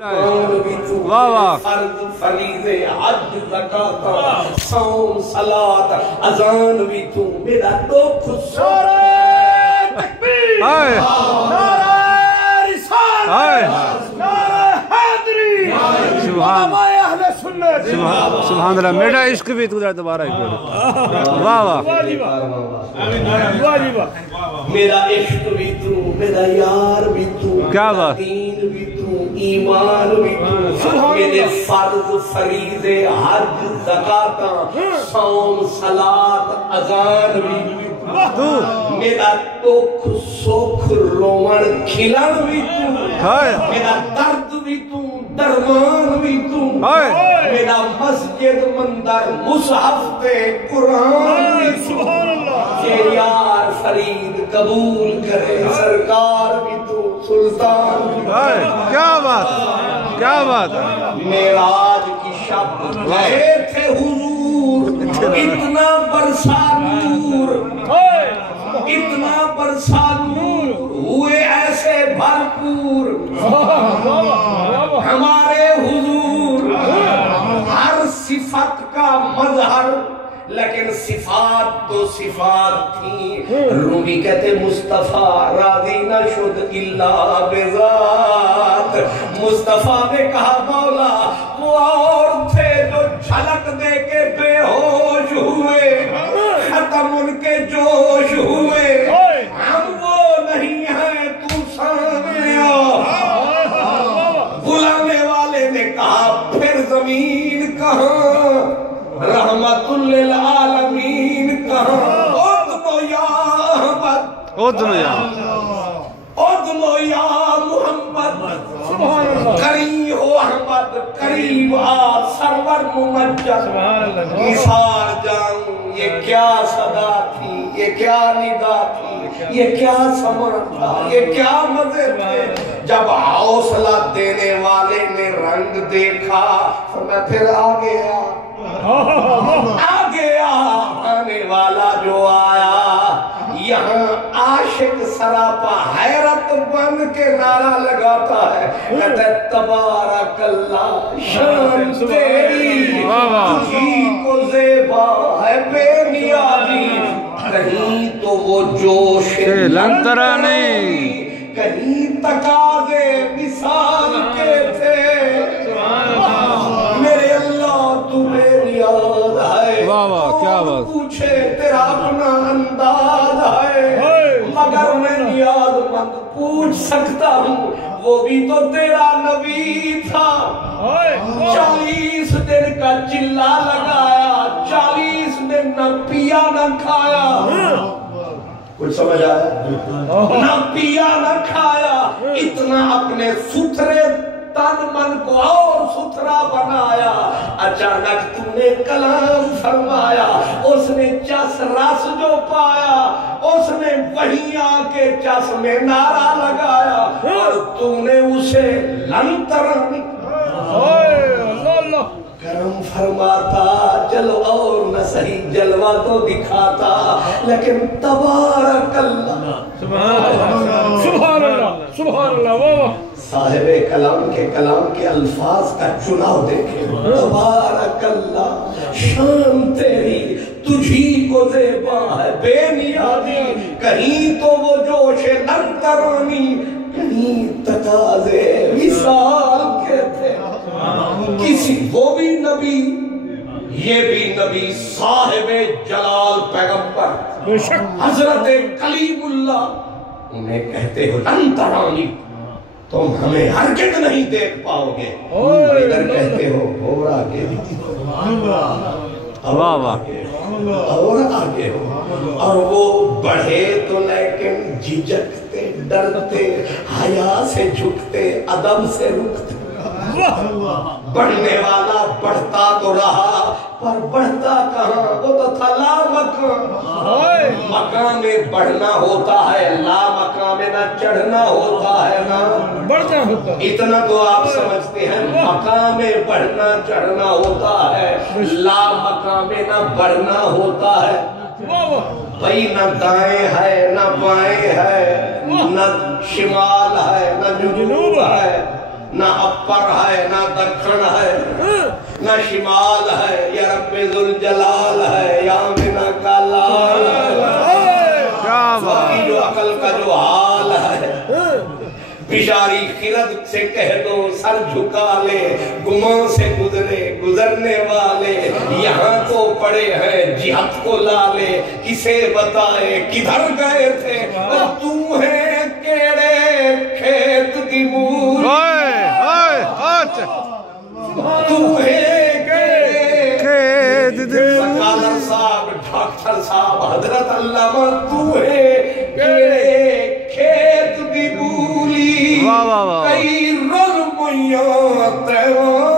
واہ واہ فرض فریضے حج زکات صوم صلات اذان بھی تو میرا دکھ نعرہ تکبیر نعرہ رسالت نعرہ حیدری علماء اہل سنت سبحان اللہ میرا عشق بھی تو دوبارہ ایک بار واہ واہ میرا عشق بھی تو میرا یار بھی تو کیا بات دین بھی تو ایمان بھی تو میرے فرض فریضے حج زکات صوم صلات اذان بھی تو میرا دکھ سکھ رومن کھلن بھی تو میرا درد بھی تو درمان بھی تو میرا مسجد مندر مصحف تے قرآن بھی تو یہ یار فرید قبول کرے سرکار بھی تو سلطان بھی تو کیا بات معراج کی شب گئے تھے حضور اتنا برسا نور اتنا برسا نور ہوئے ایسے بھرپور ہمارے حضور ہر صفت کا مظہر لیکن صفات تو صفات تھیں رومی کہتے مصطفیٰ راضی نہ شد اللہ بذات مصطفیٰ نے کہا مولا وہ اور تھے جو جھلک دے کے بے ہوش ہوئے ختم ان کے جوش ہوئے ہم وہ نہیں ہیں تو سامنے بلانے والے نے کہا پھر زمین کہاں رحمت للعالمین کہاں ادنو یا احمد ادنو یا محمد قریب ہو احمد قریب آ سرور ممجد نثار جاؤں یہ کیا صدا تھی یہ کیا ندا تھی یہ کیا سما تھا یہ کیا مزے تھے جب حوصلہ دینے والے نے رنگ دیکھا فرمایا پھر آگے آنے والا جو آیا یہاں عاشق سراپا حیرت بن کے نعرہ لگاتا ہے کہتا ہے تبارک اللہ شان تیری تجھی کو زیبا ہے بے نیازی کہیں تو وہ جوش لنترا نہیں کہیں تقاضے مثال کے تھے میرے اللہ تو بے نیاز ہے کیا بات پوچھے تیرا اپنا انداز ہے مگر میں نیاز مند پوچھ سکتا ہوں وہ بھی تو تیرا نبی تھا 40 دن کا چلا لگایا 40 دن نہ پیا نہ کھایا کچھ سمجھ آیا نہ پیا نہ کھایا اتنا اپنے ستھرے تن من کو اور ستھرا بنایا اچانک تم نے کلام فرمایا اس نے چس رس جو پایا اس نے وہیں آکے چس میں نعرہ لگایا اور تم نے اسے لنترانی کرم فرماتا چلو اور نہ صحیح جلوہ تو دکھاتا لیکن تبارک اللہ سبحان اللہ صاحب کلام کے الفاظ کا چناؤ دیکھیں تبارک اللہ شان تیری تجھی کو زیبا ہے بے نیازی کہیں تو وہ جوش لنترانی کہیں تقاضے وصال کے تھے کسی وہ بھی نبی یہ بھی نبی صاحب جلال پیغمبر حضرت کلیم اللہ انہیں کہتے ہو لنترانی تم ہمیں ہرگز نہیں دیکھ پاؤ گے ادھر کہتے ہو اور آگے اور آگے ہو اور وہ بڑھے تو لیکن جھجکتے ڈرتے حیا سے جھکتے ادب سے رکتے بڑھنے والا بڑھتا تو رہا پر بڑھتا کہاں وہ تو تھا لا مقام مقام میں بڑھنا ہوتا ہے لا مقام میں نہ چڑھنا ہوتا ہے نا بڑھنا ہوتا اتنا تو آپ سمجھتے ہیں مقام میں بڑھنا چڑھنا ہوتا ہے لا مقام میں نہ بڑھنا ہوتا ہے بھئی نہ دائیں ہے نہ بائیں ہے نہ شمال ہے نہ جنوب ہے نہ اپر ہے نہ دکھن ہے نہ شمال ہے، یا رب ذوالجلال ہے، یا امنہ کا لال ہے، جو عقل کا جو حال ہے، بشاری خرد سے کہہ دو سر جھکا لے، گماں سے گزرنے والے یہاں کو پڑے ہیں جہت کو لالے، کسے بتائے کدھر گئے تھے تو ہے کیڑے کھیت دی مولی، تو ہے کیڑے سکالر صاحب ڈاکٹر صاحب حضرت علامہ، تو ہے کیڑے کھیت دی مولی، کئی رل میاں تیوان،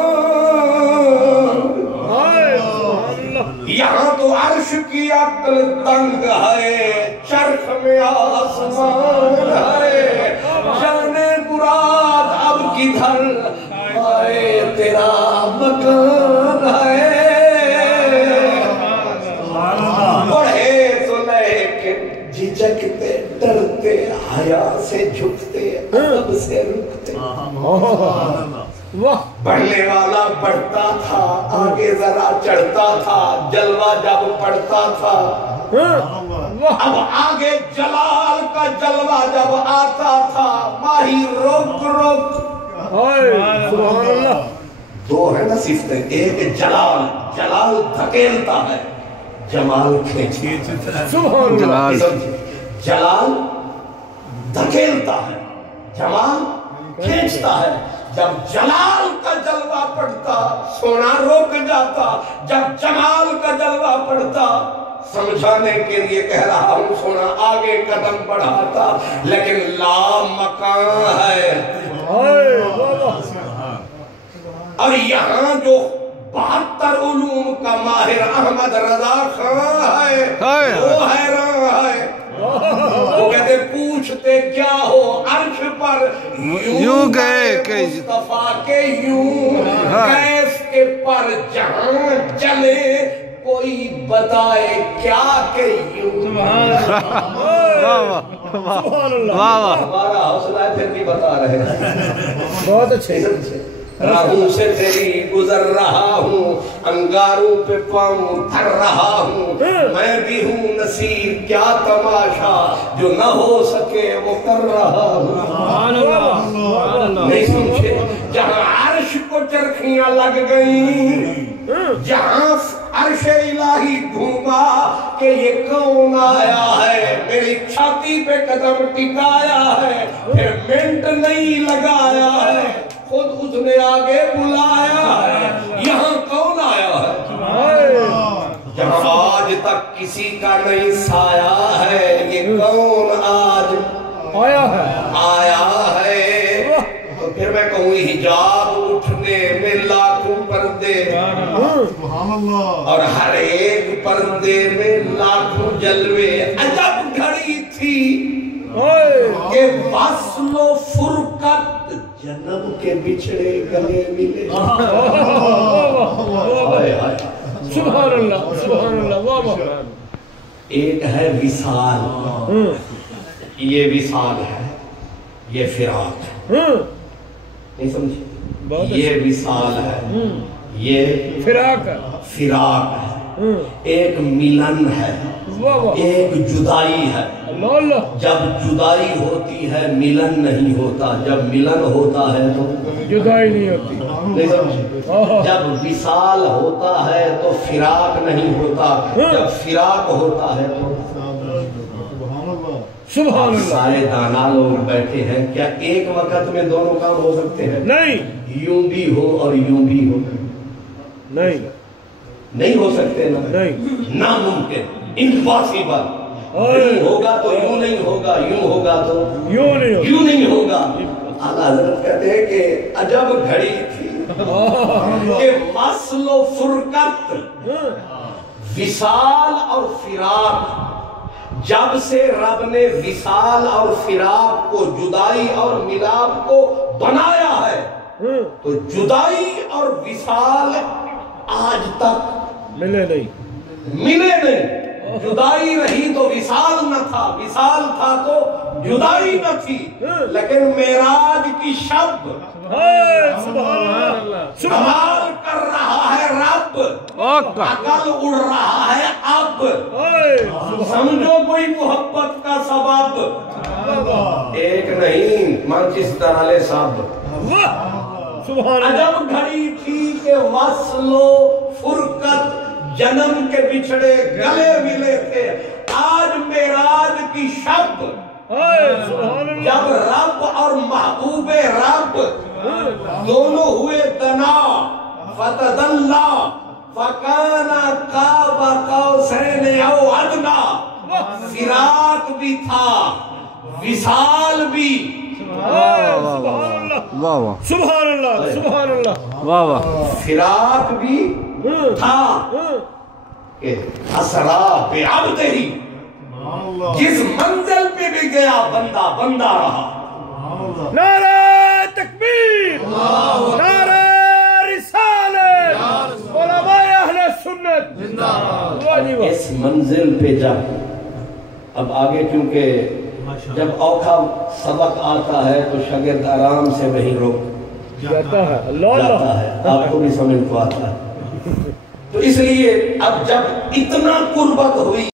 یہاں تو عرش کی عقل تنگ ہے، چرخ میں آسمان ہے، جانے مراد اب کدھر آئے تیرا مکان ہے، پڑھے تو لیکن جھجکتے ڈرتے، حیا سے جھکتے ادب سے رکتے، بڑھنے والا بڑھتا تھا آگے ذرا چڑھتا تھا، جلوہ جب پڑھتا تھا اب آگے جلال کا جلوہ جب آتا تھا، ماہی رک رک، سبحان اللہ، دو ہے نا صفتیں، ایک جلال، جلال دھکیلتا ہے، جمال کھینچتا ہے، جلال دھکیلتا ہے، جمال کھینچتا ہے، جب جلال کا جلوہ پڑتا سونا رک جاتا، جب جمال کا جلوہ پڑتا سمجھانے کے لیے کہہ رہا ہوں سونا آگے قدم بڑھاتا، لیکن لا مکان ہے، اور یہاں جو 72 علوم کا ماہر احمد رضا خان ہے وہ حیران ہے، وہ کہتے پوچھتے کیا ہو عرش پر، یوں گئے کہ مصطفیٰ کے یوں، کیف کے پر جہاں چلے کوئی بتائے کیا کہ یوں، ہمارا حوصلہ ہے پھر بھی بتا رہے ہیں، بہت اچھے راہوں سے تیری گزر رہا ہوں، انگاروں پہ پاؤں دھر رہا ہوں، میں بھی ہوں نصیر کیا تماشا جو نہ ہو سکے وہ کر رہا ہوں، نہیں سمجھے جہاں عرش کو چرخیاں لگ گئیں، جہاں عرش الہی گھوما کہ یہ کون آیا ہے، میری چھاتی پہ قدم ٹکایا ہے، پھر منٹ نہیں لگایا ہے، خود اس نے آگے بلایا ہے، یہاں کون آیا ہے، جہاں آج تک کسی کا نہیں سایہ ہے، یہ کون آج آیا ہے، تو پھر میں کہوں حجاب اٹھنے میں لاکھوں پردے، اور ہر ایک پردے میں لاکھوں جلوے، عجب گھڑی تھی کہ وصل و فرقت جنم کے بچھڑے گلے ملے، سبحان اللہ سبحان اللہ، ایک ہے وصال، یہ وصال ہے، یہ فراق ہے، نہیں سمجھے، یہ وصال ہے، یہ فراق ہے، ایک ملن ہے، ایک جدائی ہے، جب جدائی ہوتی ہے ملن نہیں ہوتا، جب ملن ہوتا ہے تو جدائی نہیں ہوتی، جب وصال ہوتا ہے تو فراق نہیں ہوتا، جب فراق ہوتا ہے تو سبحان اللہ، سارے دانا لوگ بیٹھے ہیں، کیا ایک وقت میں دونوں کام ہو سکتے ہیں؟ نہیں، یوں بھی ہو اور یوں بھی ہو، نہیں ہو سکتے، ناممکن، امپاسبل، یوں ہوگا تو یوں نہیں ہوگا، یوں ہوگا تو یوں نہیں ہوگا، اعلیٰ حضرت کہتے ہیں کہ عجب گھڑی تھی کہ وصل و فرقت، وصال اور فراق، جب سے رب نے وصال اور فراق کو، جدائی اور ملاپ کو بنایا ہے تو جدائی اور وصال آج تک ملے نہیں، جدائی رہی تو وصال نہ تھا، وصال تھا تو جدائی نہ تھی، لیکن معراج کی شب کمال کر رہا ہے رب، عقل اڑ رہا ہے اب، سمجھو کوئی محبت کا سبب ایک نہیں مانچسٹر والے سب۔ عجب گھڑی تھی کہ وصل و فرقت جنم کے بچھڑے گلے ملے تھے، آج معراج کی شب جب رب اور محبوب رب دونوں ہوئے دنا، فتدلا فکان قاب قوسین او ادنا، فراق بھی تھا وصال بھی۔ واہ واہ سبحان اللہ سبحان اللہ، واہ واہ، فراق بھی تھا کہ اسرا بے عبد ہی، جس منزل پہ بھی گیا بندہ بندہ رہا۔ نعرہ تکبیر، نعرہ رسالت، علماء اہل سنت۔ اس منزل پہ جب اب آگے کیونکہ جب اوکھا سبق آتا ہے تو شاگرد آرام سے وہیں رک جاتا ہے، اللہ جاتا ہے، آپ کو بھی سمجھ کو آتا ہے، تو اس لیے اب جب اتنا قربت ہوئی